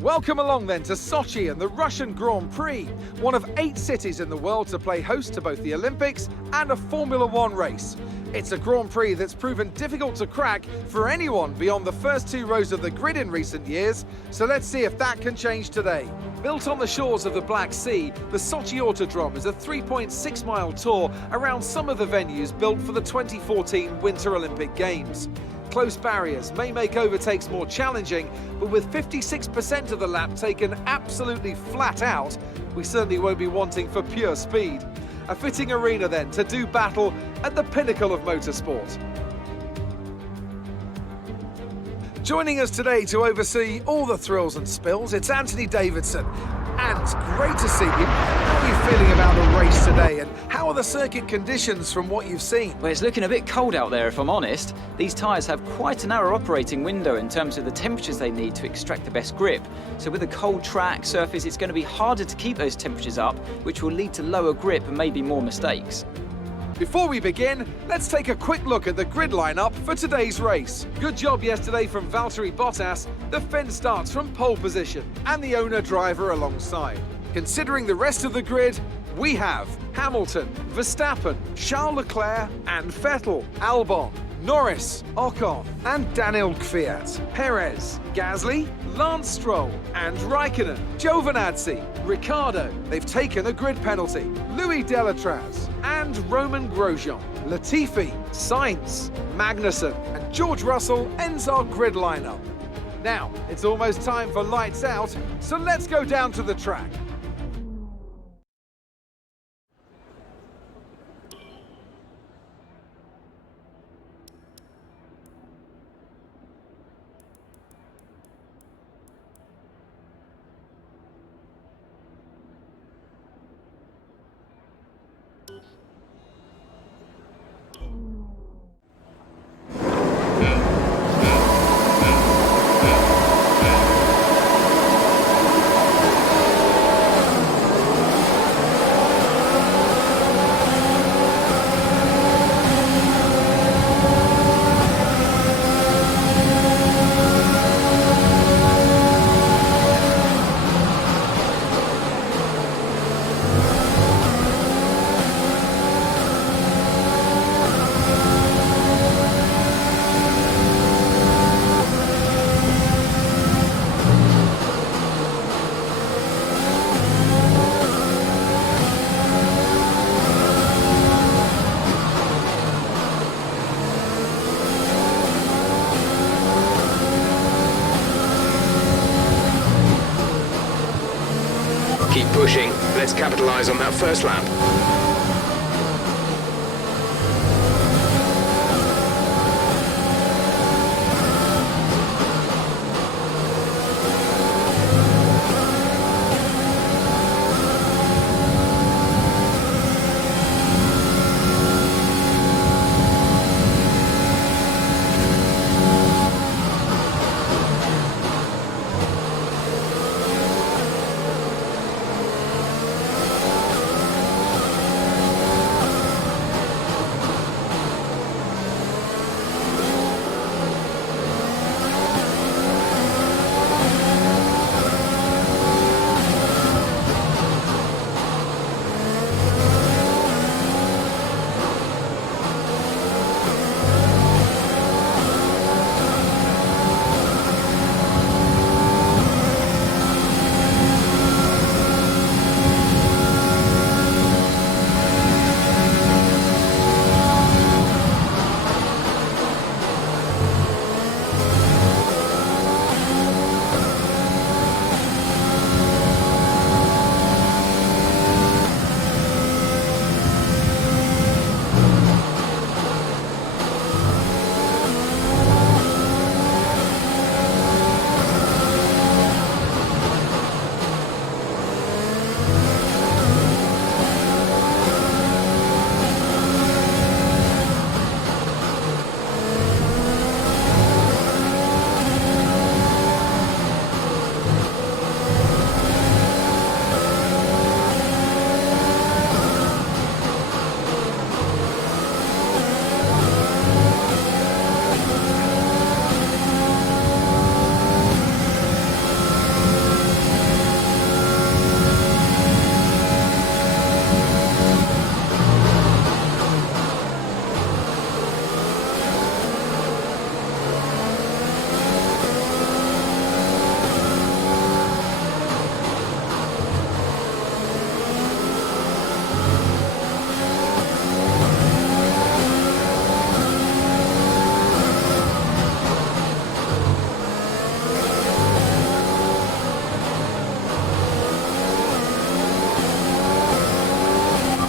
Welcome along then to Sochi and the Russian Grand Prix, one of 8 cities in the world to play host to both the Olympics and a Formula One race. It's a Grand Prix that's proven difficult to crack for anyone beyond the first 2 rows of the grid in recent years, so let's see if that can change today. Built on the shores of the Black Sea, the Sochi Autodrome is a 3.6-mile tour around some of the venues built for the 2014 Winter Olympic Games. Close barriers may make overtakes more challenging, but with 56% of the lap taken absolutely flat out, we certainly won't be wanting for pure speed. A fitting arena then to do battle at the pinnacle of motorsport. Joining us today to oversee all the thrills and spills, it's Anthony Davidson. And great to see you. How are you feeling about the race today, and how are the circuit conditions from what you've seen? Well, it's looking a bit cold out there, if I'm honest. These tyres have quite a narrow operating window in terms of the temperatures they need to extract the best grip. So with a cold track surface, it's going to be harder to keep those temperatures up, which will lead to lower grip and maybe more mistakes. Before we begin, let's take a quick look at the grid lineup for today's race. Good job yesterday from Valtteri Bottas. The Finn starts from pole position and the owner-driver alongside. Considering the rest of the grid, we have Hamilton, Verstappen, Charles Leclerc and Vettel, Albon, Norris, Ocon and Daniel Kvyat, Perez, Gasly, Lance Stroll and Raikkonen, Giovinazzi, Ricciardo, they've taken a grid penalty, Louis Delatraz and Roman Grosjean, Latifi, Sainz, Magnussen and George Russell ends our grid lineup. Now, it's almost time for lights out, so let's go down to the track. Keep pushing. Let's capitalise on that first lap.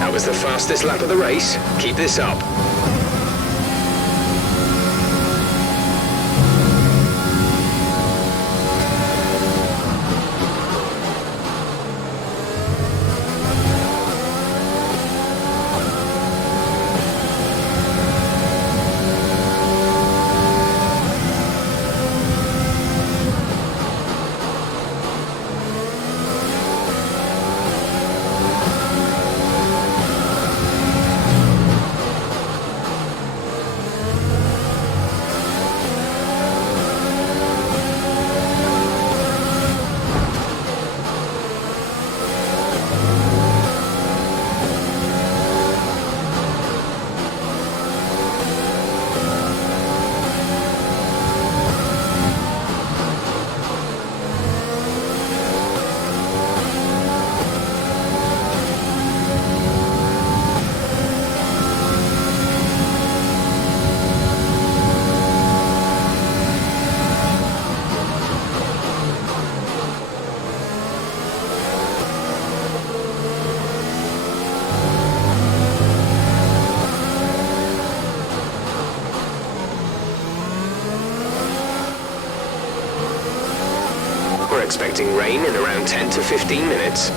That was the fastest lap of the race. Keep this up. We're expecting rain in around 10 to 15 minutes.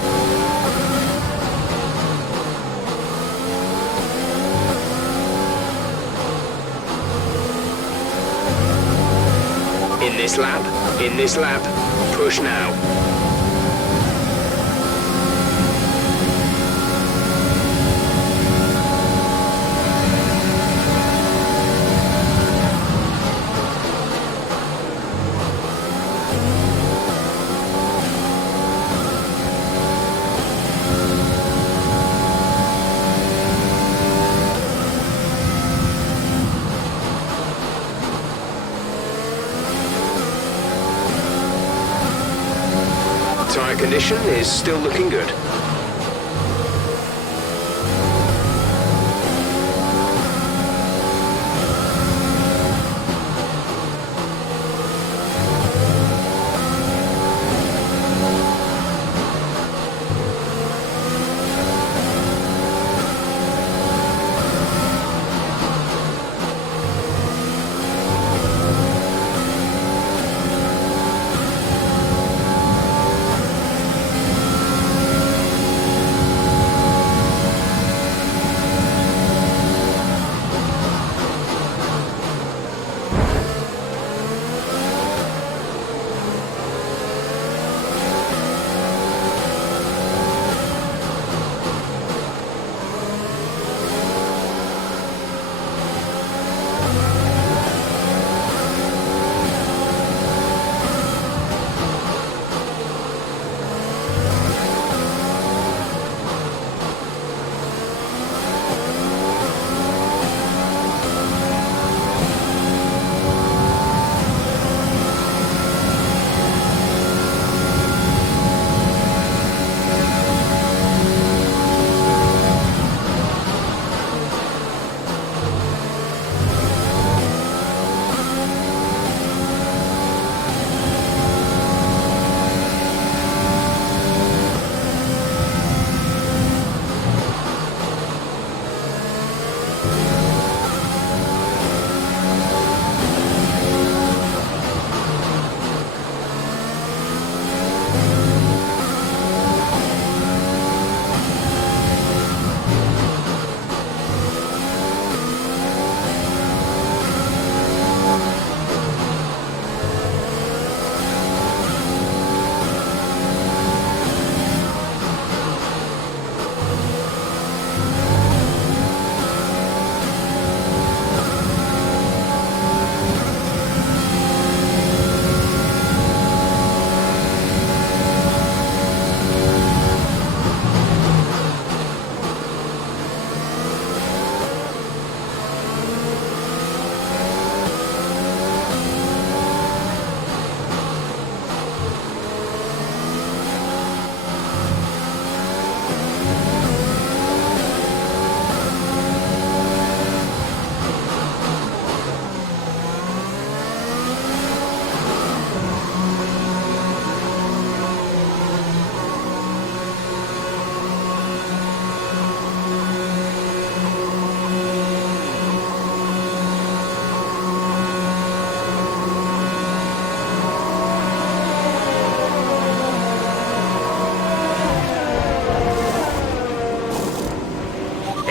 In this lap, push now. Tyre condition is still looking good.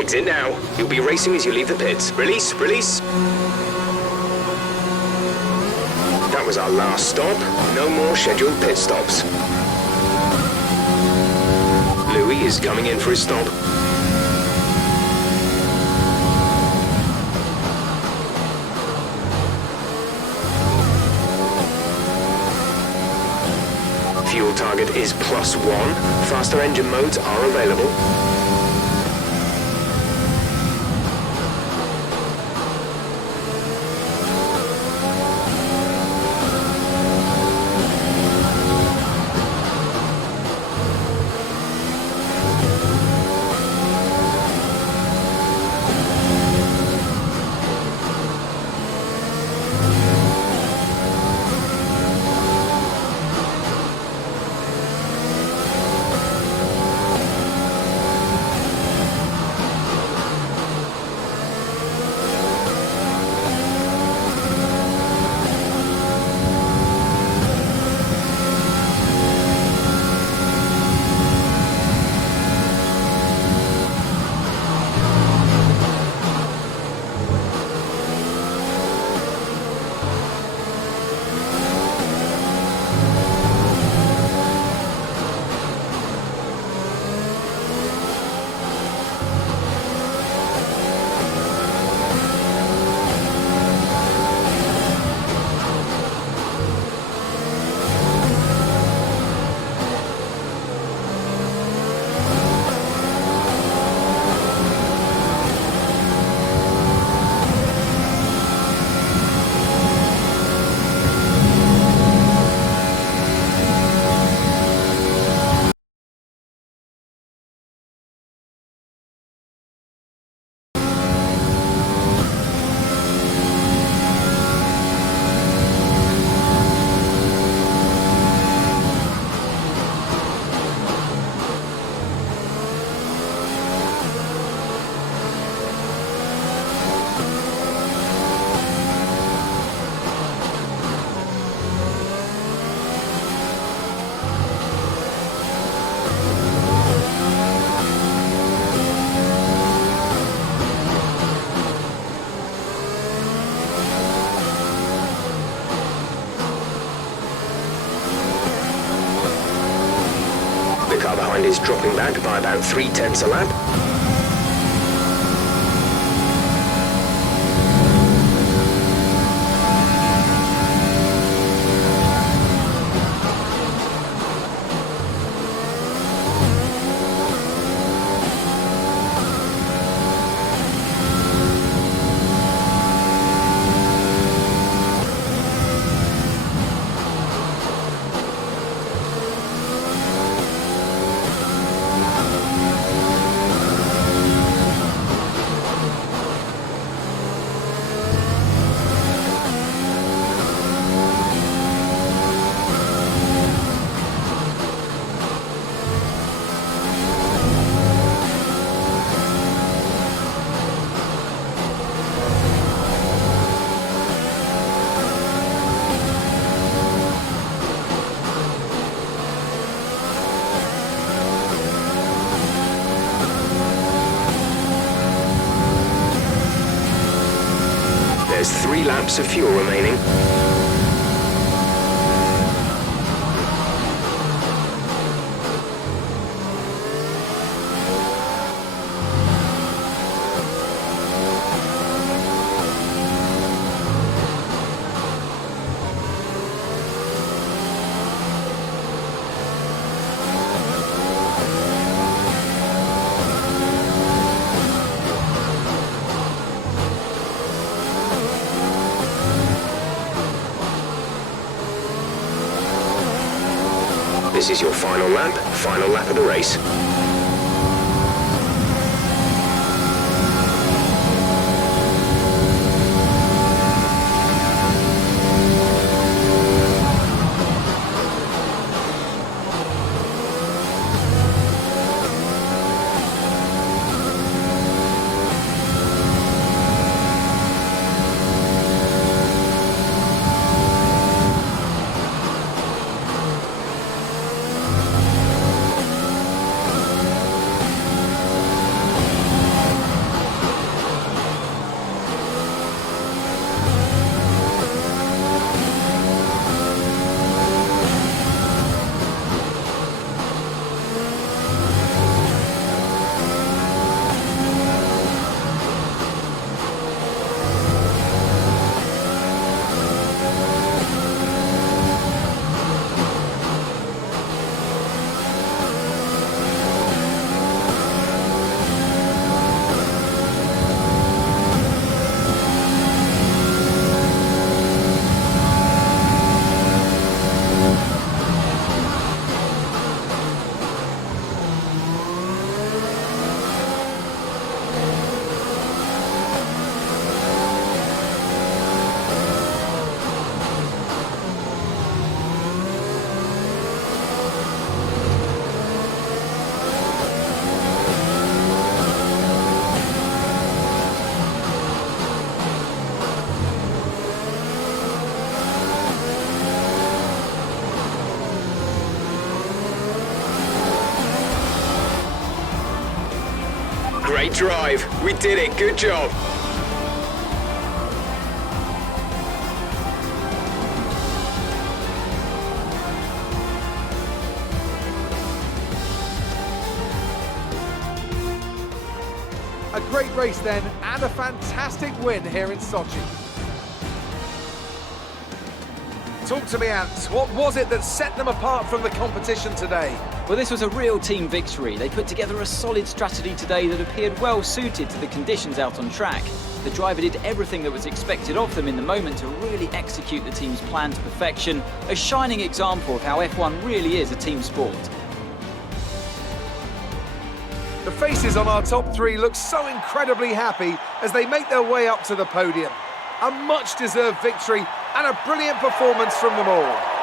Exit now. You'll be racing as you leave the pits. Release, release. That was our last stop. No more scheduled pit stops. Louis is coming in for his stop. Fuel target is +1. Faster engine modes are available. The car behind is dropping back by about 0.3 a lap. There's 3 laps of fuel remaining. This is your final lap of the race. Great drive. We did it. Good job. A great race then, and a fantastic win here in Sochi. Talk to me, Ant. What was it that set them apart from the competition today? Well, this was a real team victory. They put together a solid strategy today that appeared well suited to the conditions out on track. The driver did everything that was expected of them in the moment to really execute the team's plan to perfection, a shining example of how F1 really is a team sport. The faces on our top three look so incredibly happy as they make their way up to the podium. A much-deserved victory and a brilliant performance from them all.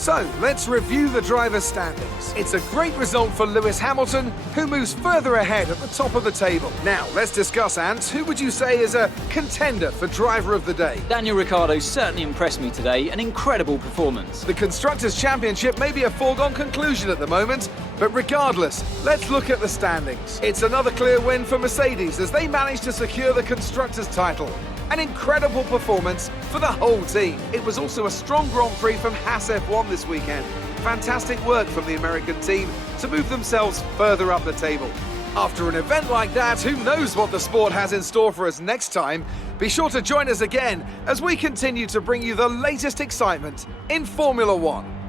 So, let's review the driver's standings. It's a great result for Lewis Hamilton, who moves further ahead at the top of the table. Now, let's discuss, Ant. Who would you say is a contender for driver of the day? Daniel Ricciardo certainly impressed me today, an incredible performance. The Constructors' Championship may be a foregone conclusion at the moment, but regardless, let's look at the standings. It's another clear win for Mercedes as they managed to secure the Constructors' title. An incredible performance for the whole team. It was also a strong Grand Prix from Haas F1 this weekend. Fantastic work from the American team to move themselves further up the table. After an event like that, who knows what the sport has in store for us next time? Be sure to join us again as we continue to bring you the latest excitement in Formula One.